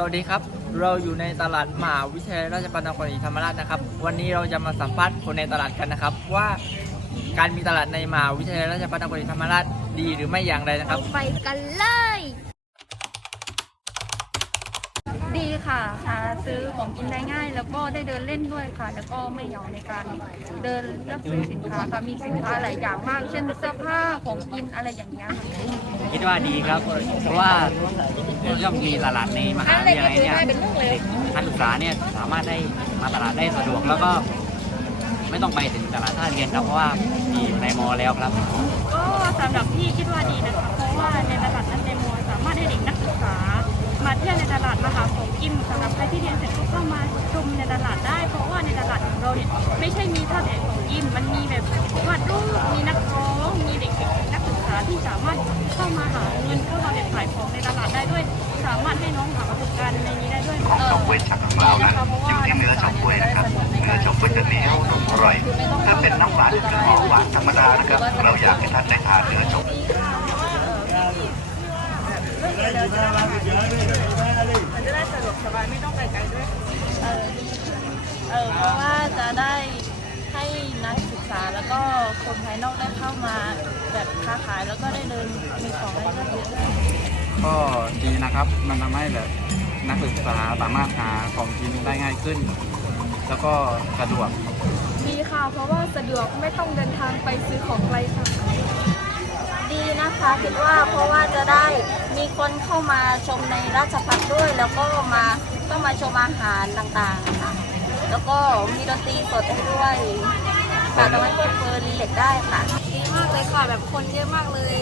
สวัสดีครับ เราอยู่ในตลาดมหาวิทยาลัยราชภัฏนครศรีธรรมราชนะครับ วันนี้เราจะมาสัมภาษณ์คนในตลาดกันนะครับ ว่าการมีตลาดในมหาวิทยาลัยราชภัฏนครศรีธรรมราชดีหรือไม่อย่างไรนะครับ ไปกันเลย ดีค่ะหาซื้อของกินได้ง่าย แล้วก็ได้เดินเล่นด้วยค่ะ แล้วก็ไม่เหงาในการเดินเลือกซื้อสินค้าค่ะมีสินค้าหลายอย่างมาก เช่นเสื้อผ้าของกินอะไรอย่างเงี้ยค่ะคิดว่าดีครับ เพราะว่าย่อมมีตลาดในมหาวิทยาลัยเนี่ยเด็กนักศึกษาเนี่ยสามารถได้มาตลาดได้สะดวกแล้วก็ไม่ต้องไปถึงตลาดท่าเรียนครับเพราะว่ามีอยู่ในมอแล้วครับ ก็สำหรับพี่คิดว่าดีนะคะเพราะว่าในตลาดนัดในมอสามารถให้เด็กนักศึกษา มาเที่ยวในตลาดมาหาของกินสำหรับใครที่เรียนเสร็จก็เข้ามาชมในตลาดได้ เพราะว่าในตลาดของเราเนี่ยไม่ใช่มีเท่าแต่ของกิน มันมีแบบวาดรูปมีนักร้องมีเด็กๆนักศึกษาที่สามารถเข้ามาหาเงินเข้ามาแบบขายของในตลาดได้ด้วย สามารถให้น้องหาประสบการณ์ในนี้ได้ด้วยของเฉาก๊วยจากของเรานั้นอยู่ที่เนื้อเฉาก๊วยนะครับเนื้อเฉาก๊วยจะเหนียวนุ่มอร่อยถ้าเป็นน้ำหวานหรือของหวานธรรมดานะครับ เราอยากให้ท่านได้ทานเนื้อเฉา ก๊วยเออเพราะว่าจะได้ให้นักศึกษาแล้วก็คนภายนอกได้เข้ามาแบบค้าขายแล้วก็ได้เดินมีของให้เลือกเยอะก็ดีนะครับ มันทำให้แบบนักศึกษาสามารถหาของกินได้ง่ายขึ้น แล้วก็สะดวก ดีค่ะ เพราะว่าสะดวกไม่ต้องเดินทางไปซื้อของไกลค่ะ ดีนะคะคิดว่าเพราะว่าจะได้มีคนเข้ามาชมในราชพัฒด้วย แล้วก็มาก็มาชมอาหารต่างๆค่ะแล้วก็มีดนตรีสดให้ด้วยค่ะทำให้เพลิดเพลินรีเลกได้ค่ะดีมากเลยค่ะแบบคนเยอะมากเลย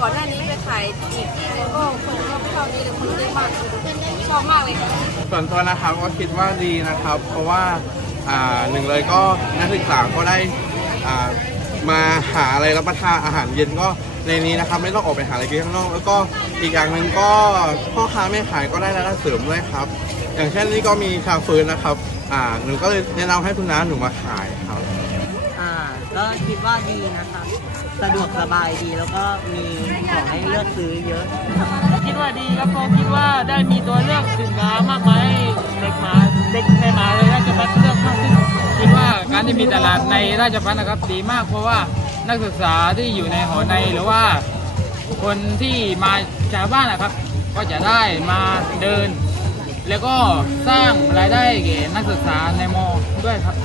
ก่อนหน้านี้ไปขายอีกที่นึงก็คนก็ไม่เท่านี้เลยคนเยอะมากชอบมากเลยค่ะส่วนตัวนะครับก็คิดว่าดีนะครับ เพราะว่าอ่าหนึ่งเลยก็นักศึกษาก็ได้อ่ามาหาอะไรรับประทานอาหารเย็นก็ ในนี้นะครับไม่ต้องออกไปหาอะไรกินข้างนอก แล้วก็อีกอย่างหนึ่งก็พ่อค้าแม่ขายก็ได้รายได้เสริมด้วยครับ อย่างเช่นนี่ก็มีชาฟืนนะครับ อ่าหนูก็เลยแนะนำให้คุณน้าหนูมาขายครับ อ่าก็คิดว่าดีนะครับสะดวกสบายดีแล้วก็มีของให้เลือกซื้อเยอะ คิดว่าดีครับเพราะคิดว่าได้มีตัวเลือกสินค้ามากมายให้เด็กหมาเด็กในมหาเลยราชภัฏเลือกมากขึ้นคิดว่าการที่มีตลาดในราชภัฏนะครับดีมากเพราะว่า นักศึกษาที่อยู่ในหอในหรือว่าคนที่มาชาวบ้านนะครับ ก็จะได้มาเดิน แล้วก็สร้างรายได้แก่นักศึกษาในมอด้วยครับ